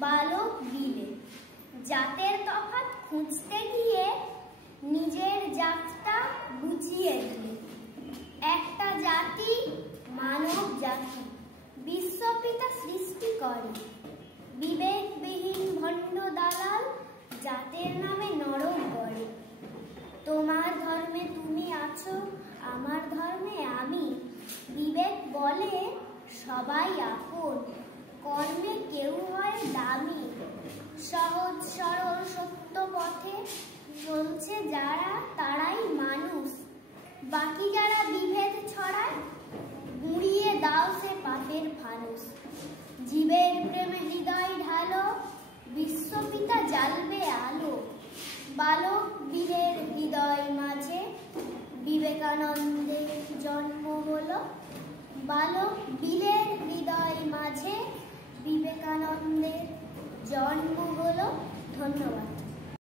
বালক বিলে। জাতের তফাৎ খুঁজতে গিয়ে নিজের জাতটা বুঝিয়ে দিলে। একটা জাতি মানব জাতি বিশ্বপিতা সৃষ্টি করে। বিবেকবিহীন ভণ্ড দালাল জাতের নামে নরক গড়ে। তোমার ধর্মে তুমি আছো, আমার ধর্মে আমি। বিবেক বলে সবাই আপন, কর্মে কেউ হয় দামি। সহজ সরল সত্য পথে চলছে যারা তারাই মানুষ। বাকি যারা বিভেদ ছড়ায় গুঁড়িয়ে দাও সে পাপের ফানুস। জীবের প্রেমে হৃদয় ঢালো, বিশ্বপিতা জ্বালবে আলো। বালক বীরের হৃদয় মাঝে বিবেকানন্দের জন্ম হলো। বালক বীরের হৃদয় মাঝে বিবেকানন্দের জন্ম হলো। ধন্যবাদ।